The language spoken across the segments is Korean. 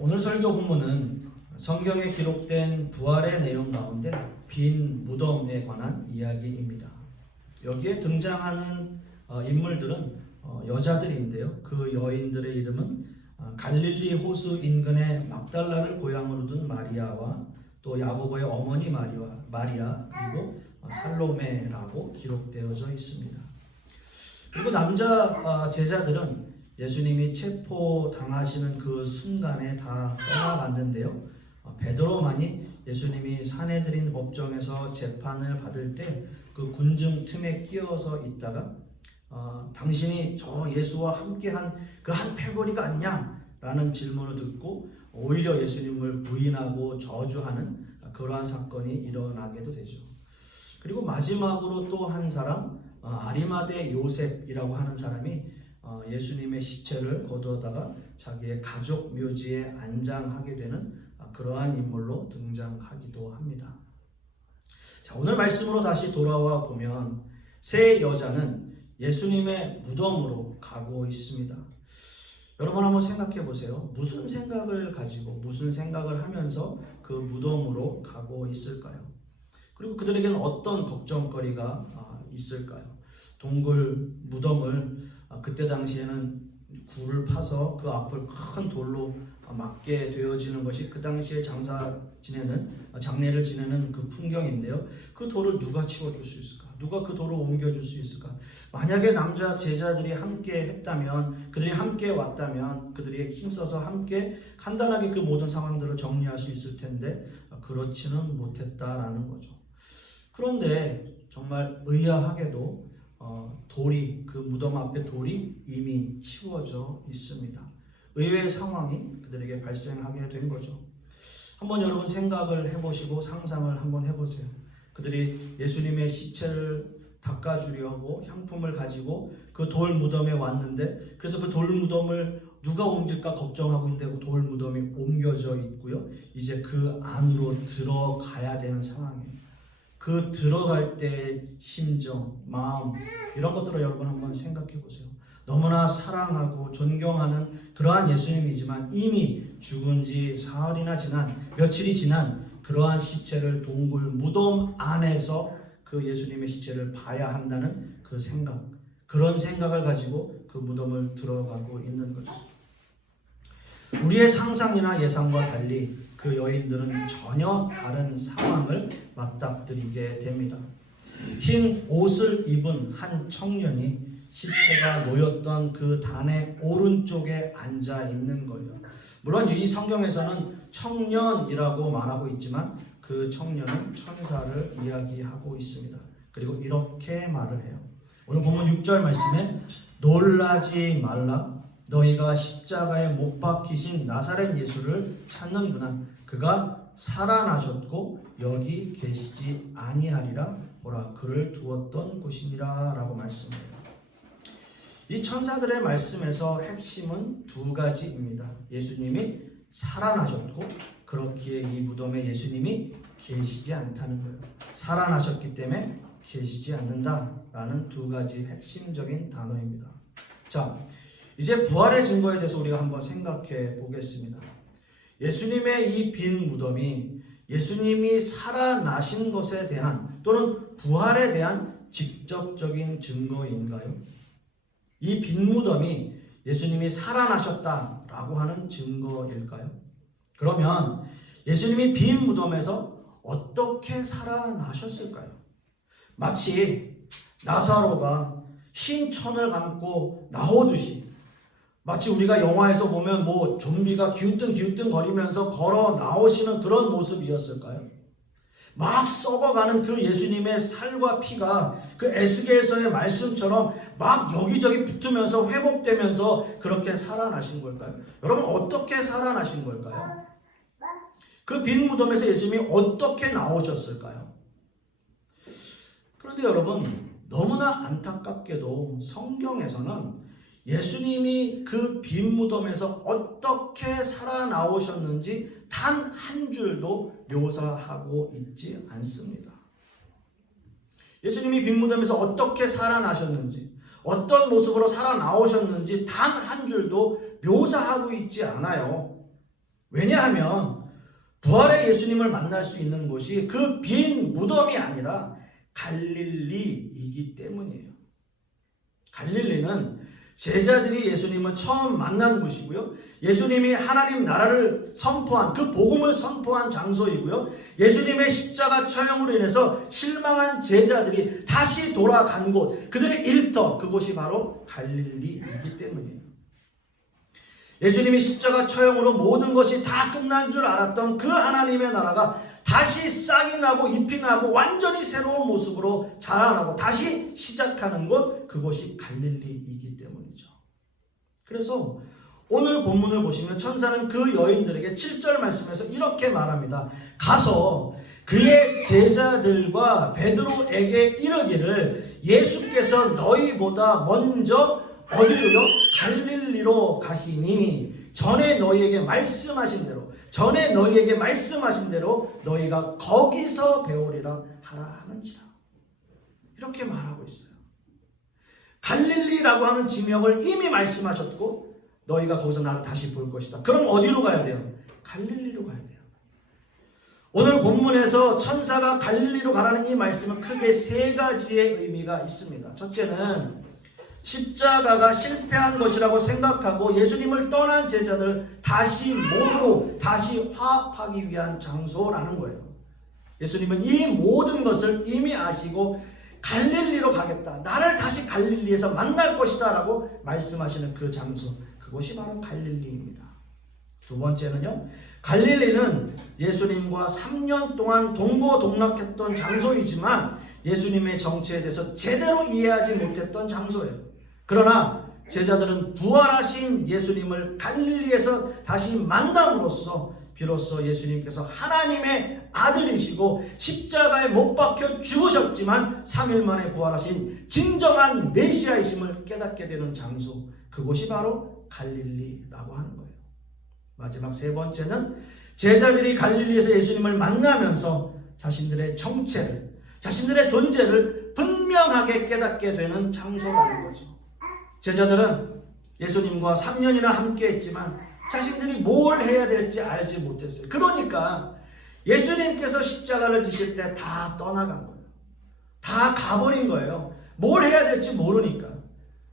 오늘 설교 본문은 성경에 기록된 부활의 내용 가운데 빈 무덤에 관한 이야기입니다. 여기에 등장하는 인물들은 여자들인데요. 그 여인들의 이름은 갈릴리 호수 인근의 막달라를 고향으로 둔 마리아와 또 야고보의 어머니 마리아 그리고 살로메라고 기록되어져 있습니다. 그리고 남자 제자들은 예수님이 체포당하시는 그 순간에 다 떠나갔는데요. 베드로만이 예수님이 사내들인 법정에서 재판을 받을 때 그 군중 틈에 끼어서 있다가 당신이 저 예수와 함께한 그 한 패거리가 아니냐라는 질문을 듣고 오히려 예수님을 부인하고 저주하는 그러한 사건이 일어나게도 되죠. 그리고 마지막으로 또 한 사람 아리마대 요셉이라고 하는 사람이 예수님의 시체를 거두어다가 자기의 가족 묘지에 안장하게 되는 그러한 인물로 등장하기도 합니다. 자, 오늘 말씀으로 다시 돌아와 보면 세 여자는 예수님의 무덤으로 가고 있습니다. 여러분 한번 생각해 보세요. 무슨 생각을 가지고 무슨 생각을 하면서 그 무덤으로 가고 있을까요? 그리고 그들에게는 어떤 걱정거리가 있을까요? 동굴 무덤을 그때 당시에는 굴을 파서 그 앞을 큰 돌로 막게 되어지는 것이 그 당시에 장례를 지내는 그 풍경인데요. 그 돌을 누가 치워줄 수 있을까? 누가 그 돌을 옮겨줄 수 있을까? 만약에 남자 제자들이 함께 했다면, 그들이 함께 왔다면, 그들이 힘써서 함께 간단하게 그 모든 상황들을 정리할 수 있을 텐데 그렇지는 못했다라는 거죠. 그런데 정말 의아하게도 돌이, 그 무덤 앞에 돌이 이미 치워져 있습니다. 의외의 상황이 그들에게 발생하게 된 거죠. 한번 여러분 생각을 해보시고 상상을 한번 해보세요. 그들이 예수님의 시체를 닦아주려고 향품을 가지고 그 돌 무덤에 왔는데, 그래서 그 돌 무덤을 누가 옮길까 걱정하고 있는데 돌 무덤이 옮겨져 있고요. 이제 그 안으로 들어가야 되는 상황이에요. 그 들어갈 때의 심정, 마음, 이런 것들을 여러분 한번 생각해 보세요. 너무나 사랑하고 존경하는 그러한 예수님이지만 이미 죽은 지 사흘이나 며칠이 지난 그러한 시체를 동굴 무덤 안에서 그 예수님의 시체를 봐야 한다는 그 생각, 그런 생각을 가지고 그 무덤을 들어가고 있는 거죠. 우리의 상상이나 예상과 달리 그 여인들은 전혀 다른 상황을 맞닥뜨리게 됩니다. 흰 옷을 입은 한 청년이 시체가 놓였던 그 단의 오른쪽에 앉아 있는 거예요. 물론 이 성경에서는 청년이라고 말하고 있지만 그 청년은 천사를 이야기하고 있습니다. 그리고 이렇게 말을 해요. 오늘 본문 6절 말씀에 놀라지 말라. 너희가 십자가에 못 박히신 나사렛 예수를 찾는구나. 그가 살아나셨고 여기 계시지 아니하리라. 보라, 그를 두었던 곳이니라 라고 말씀해요. 이 천사들의 말씀에서 핵심은 두 가지입니다. 예수님이 살아나셨고 그렇기에 이 무덤에 예수님이 계시지 않다는 거예요. 살아나셨기 때문에 계시지 않는다라는 두 가지 핵심적인 단어입니다. 자, 이제 부활의 증거에 대해서 우리가 한번 생각해 보겠습니다. 예수님의 이 빈 무덤이 예수님이 살아나신 것에 대한 또는 부활에 대한 직접적인 증거인가요? 이 빈 무덤이 예수님이 살아나셨다라고 하는 증거일까요? 그러면 예수님이 빈 무덤에서 어떻게 살아나셨을까요? 마치 나사로가 흰 천을 감고 나오듯이, 마치 우리가 영화에서 보면 좀비가 기우뚱 거리면서 걸어 나오시는 그런 모습이었을까요? 막 썩어가는 그 예수님의 살과 피가 그 에스겔서의 말씀처럼 막 여기저기 붙으면서 회복되면서 그렇게 살아나신 걸까요? 여러분, 어떻게 살아나신 걸까요? 그 빈 무덤에서 예수님이 어떻게 나오셨을까요? 그런데 여러분, 너무나 안타깝게도 성경에서는 예수님이 그 빈 무덤에서 어떻게 살아나오셨는지 단 한 줄도 묘사하고 있지 않습니다. 예수님이 빈 무덤에서 어떻게 살아나셨는지, 어떤 모습으로 살아나오셨는지 단 한 줄도 묘사하고 있지 않아요. 왜냐하면 부활의 예수님을 만날 수 있는 곳이 그 빈 무덤이 아니라 갈릴리이기 때문이에요. 갈릴리는 제자들이 예수님을 처음 만난 곳이고요. 예수님이 하나님 나라를 선포한 그 복음을 선포한 장소이고요. 예수님의 십자가 처형으로 인해서 실망한 제자들이 다시 돌아간 곳, 그들의 일터, 그곳이 바로 갈릴리이기 때문이에요. 예수님이 십자가 처형으로 모든 것이 다 끝난 줄 알았던 그 하나님의 나라가 다시 싹이 나고 잎이 나고 완전히 새로운 모습으로 자라나고 다시 시작하는 곳, 그곳이 갈릴리이기 때문이죠. 그래서 오늘 본문을 보시면 천사는 그 여인들에게 7절 말씀에서 이렇게 말합니다. 가서 그의 제자들과 베드로에게 이르기를 예수께서 너희보다 먼저 어디로요? 갈릴리로 가시니 전에 너희에게 말씀하신 대로 너희가 거기서 배우리라 하라 하는지라. 이렇게 말하고 있어요. 갈릴리라고 하는 지명을 이미 말씀하셨고 너희가 거기서 나를 다시 볼 것이다. 그럼 어디로 가야 돼요? 갈릴리로 가야 돼요. 오늘 본문에서 천사가 갈릴리로 가라는 이 말씀은 크게 세 가지의 의미가 있습니다. 첫째는 십자가가 실패한 것이라고 생각하고 예수님을 떠난 제자들 다시 모으고 다시 화합하기 위한 장소라는 거예요. 예수님은 이 모든 것을 이미 아시고 갈릴리로 가겠다. 나를 다시 갈릴리에서 만날 것이다 라고 말씀하시는 그 장소. 그곳이 바로 갈릴리입니다. 두 번째는요. 갈릴리는 예수님과 3년 동안 동고동락했던 장소이지만 예수님의 정체에 대해서 제대로 이해하지 못했던 장소예요. 그러나 제자들은 부활하신 예수님을 갈릴리에서 다시 만남으로써 비로소 예수님께서 하나님의 아들이시고 십자가에 못 박혀 죽으셨지만 3일 만에 부활하신 진정한 메시아이심을 깨닫게 되는 장소, 그곳이 바로 갈릴리라고 하는 거예요. 마지막 세 번째는 제자들이 갈릴리에서 예수님을 만나면서 자신들의 정체를, 자신들의 존재를 분명하게 깨닫게 되는 장소라는 거죠. 제자들은 예수님과 3년이나 함께 했지만 자신들이 뭘 해야 될지 알지 못했어요. 그러니까 예수님께서 십자가를 지실 때 다 떠나간 거예요. 다 가버린 거예요. 뭘 해야 될지 모르니까.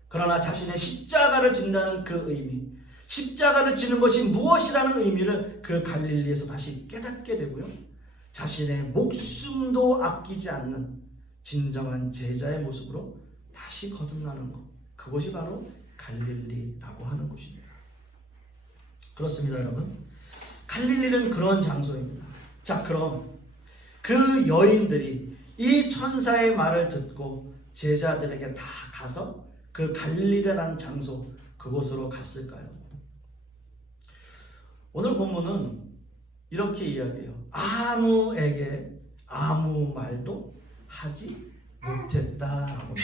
그러나 자신의 십자가를 진다는 그 의미, 십자가를 지는 것이 무엇이라는 의미를 그 갈릴리에서 다시 깨닫게 되고요. 자신의 목숨도 아끼지 않는 진정한 제자의 모습으로 다시 거듭나는 것. 그것이 바로 갈릴리라고 하는 곳입니다. 그렇습니다, 여러분. 갈릴리는 그런 장소입니다. 자, 그럼 그 여인들이 이 천사의 말을 듣고 제자들에게 다 가서 그 갈릴리라는 장소, 그곳으로 갔을까요? 오늘 본문은 이렇게 이야기해요. 아무에게 아무 말도 하지 못했다라고 말합니다.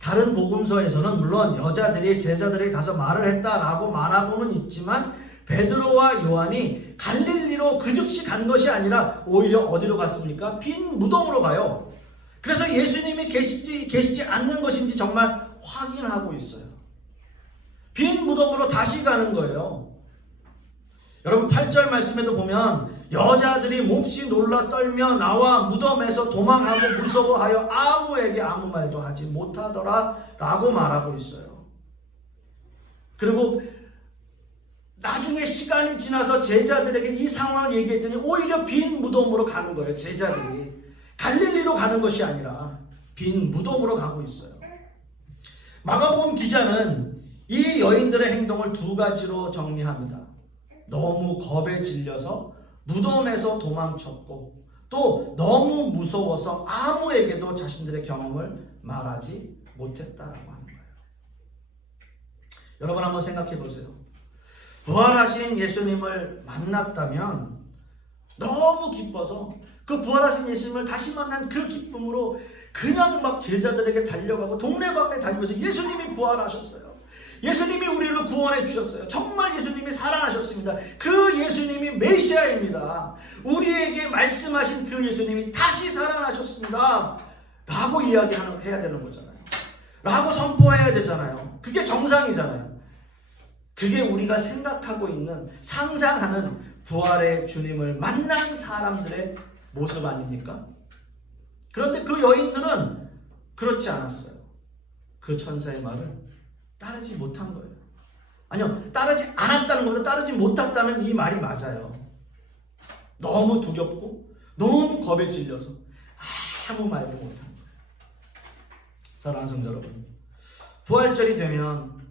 다른 복음서에서는 물론 여자들이 제자들에게 가서 말을 했다라고 말하고는 있지만 베드로와 요한이 갈릴리로 그 즉시 간 것이 아니라 오히려 어디로 갔습니까? 빈 무덤으로 가요. 그래서 예수님이 계시지 않는 것인지 정말 확인하고 있어요. 빈 무덤으로 다시 가는 거예요. 여러분 8절 말씀에도 보면 여자들이 몹시 놀라 떨며 나와 무덤에서 도망하고 무서워하여 아무에게 아무 말도 하지 못하더라 라고 말하고 있어요. 그리고 나중에 시간이 지나서 제자들에게 이 상황을 얘기했더니 오히려 빈 무덤으로 가는 거예요. 제자들이 갈릴리로 가는 것이 아니라 빈 무덤으로 가고 있어요. 마가복음 기자는 이 여인들의 행동을 두 가지로 정리합니다. 너무 겁에 질려서 무덤에서 도망쳤고 또 너무 무서워서 아무에게도 자신들의 경험을 말하지 못했다라고 하는 거예요. 여러분 한번 생각해 보세요. 부활하신 예수님을 만났다면 너무 기뻐서 그 부활하신 예수님을 다시 만난 그 기쁨으로 그냥 막 제자들에게 달려가고 동네방네 다니면서 예수님이 부활하셨어요. 예수님이 우리를 구원해 주셨어요. 정말 예수님이 사랑하셨습니다. 그 예수님이 메시아입니다. 우리에게 말씀하신 그 예수님이 다시 살아나셨습니다. 라고 이야기해야 되는 거잖아요. 라고 선포해야 되잖아요. 그게 정상이잖아요. 그게 우리가 생각하고 있는, 상상하는 부활의 주님을 만난 사람들의 모습 아닙니까? 그런데 그 여인들은 그렇지 않았어요. 그 천사의 말을 따르지 못한 거예요. 아니요, 따르지 않았다는 것보다 따르지 못했다는 이 말이 맞아요. 너무 두렵고 너무 겁에 질려서 아무 말도 못한 거예요. 사랑하는 성도 여러분, 부활절이 되면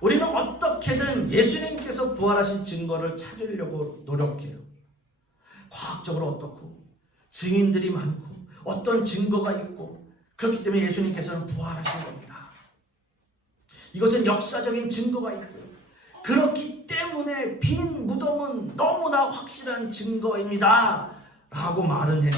우리는 어떻게든 예수님께서 부활하신 증거를 찾으려고 노력해요. 과학적으로 어떻고, 증인들이 많고, 어떤 증거가 있고, 그렇기 때문에 예수님께서는 부활하신 겁니다. 이것은 역사적인 증거가 있고요. 그렇기 때문에 빈 무덤은 너무나 확실한 증거입니다 라고 말은 해요.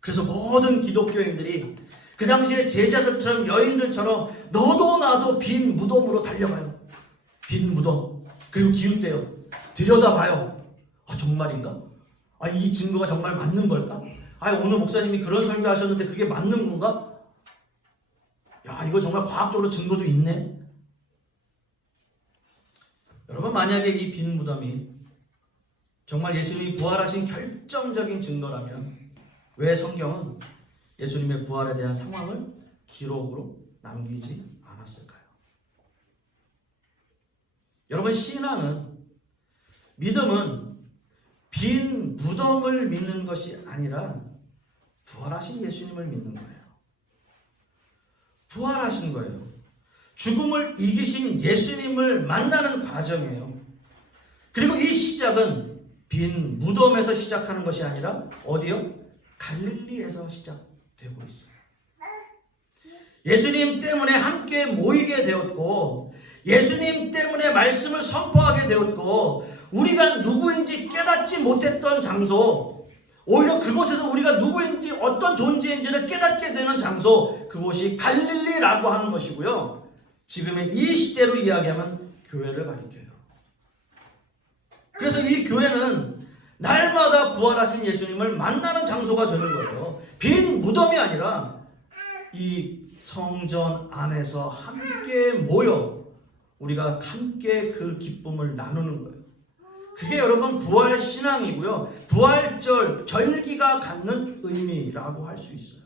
그래서 모든 기독교인들이 그 당시에 제자들처럼, 여인들처럼 너도 나도 빈 무덤으로 달려가요. 빈 무덤. 그리고 기웃대요. 들여다봐요. 정말인가? 이 증거가 정말 맞는 걸까? 오늘 목사님이 그런 설교하셨는데 그게 맞는 건가? 이거 정말 과학적으로 증거도 있네. 여러분, 만약에 이 빈 무덤이 정말 예수님이 부활하신 결정적인 증거라면 왜 성경은 예수님의 부활에 대한 상황을 기록으로 남기지 않았을까요? 여러분, 신앙은, 믿음은 빈 무덤을 믿는 것이 아니라 부활하신 예수님을 믿는 거예요. 부활하신 거예요. 죽음을 이기신 예수님을 만나는 과정이에요. 그리고 이 시작은 빈 무덤에서 시작하는 것이 아니라 어디요? 갈릴리에서 시작되고 있어요. 예수님 때문에 함께 모이게 되었고, 예수님 때문에 말씀을 선포하게 되었고, 우리가 누구인지 깨닫지 못했던 장소, 오히려 그곳에서 우리가 누구인지, 어떤 존재인지를 깨닫게 되는 장소, 그곳이 갈릴리라고 하는 것이고요. 지금의 이 시대로 이야기하면 교회를 가리켜요. 그래서 이 교회는 날마다 부활하신 예수님을 만나는 장소가 되는 거예요. 빈 무덤이 아니라 이 성전 안에서 함께 모여 우리가 함께 그 기쁨을 나누는 거예요. 그게 여러분 부활 신앙이고요. 부활절, 절기가 갖는 의미라고 할 수 있어요.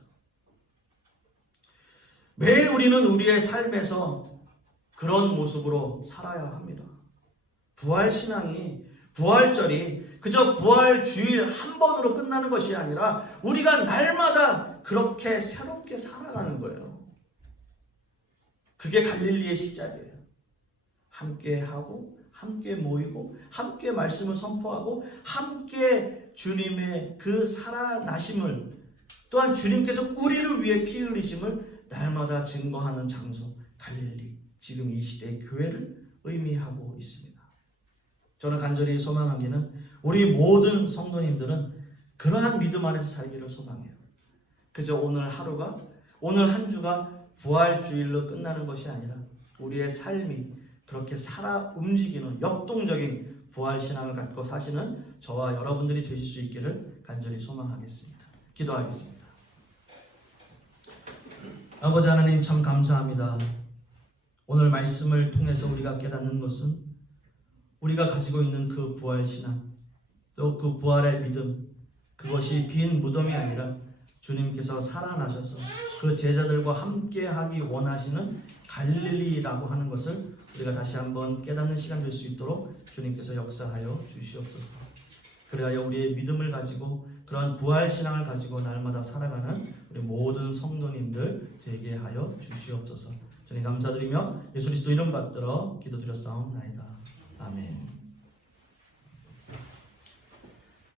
매일 우리는 우리의 삶에서 그런 모습으로 살아야 합니다. 부활 신앙이, 부활절이 그저 부활 주일 한 번으로 끝나는 것이 아니라 우리가 날마다 그렇게 새롭게 살아가는 거예요. 그게 갈릴리의 시작이에요. 함께 하고, 함께 모이고, 함께 말씀을 선포하고, 함께 주님의 그 살아나심을, 또한 주님께서 우리를 위해 피 흘리심을 날마다 증거하는 장소, 갈릴리, 지금 이 시대의 교회를 의미하고 있습니다. 저는 간절히 소망하기는 우리 모든 성도님들은 그러한 믿음 안에서 살기를 소망해요. 그저 오늘 하루가, 오늘 한 주가 부활주일로 끝나는 것이 아니라 우리의 삶이 그렇게 살아 움직이는 역동적인 부활신앙을 갖고 사시는 저와 여러분들이 되실 수 있기를 간절히 소망하겠습니다. 기도하겠습니다. 아버지 하나님, 참 감사합니다. 오늘 말씀을 통해서 우리가 깨닫는 것은 우리가 가지고 있는 그 부활신앙, 또 그 부활의 믿음, 그것이 빈 무덤이 아니라 주님께서 살아나셔서 그 제자들과 함께 하기 원하시는 갈릴리라고 하는 것을 우리가 다시 한번 깨닫는 시간 될 수 있도록 주님께서 역사하여 주시옵소서. 그래야 우리의 믿음을 가지고 그러한 부활신앙을 가지고 날마다 살아가는 우리 모든 성도님들 되게 하여 주시옵소서. 주님 감사드리며 예수 그리스도 이름 받들어 기도드렸사옵나이다. 아멘.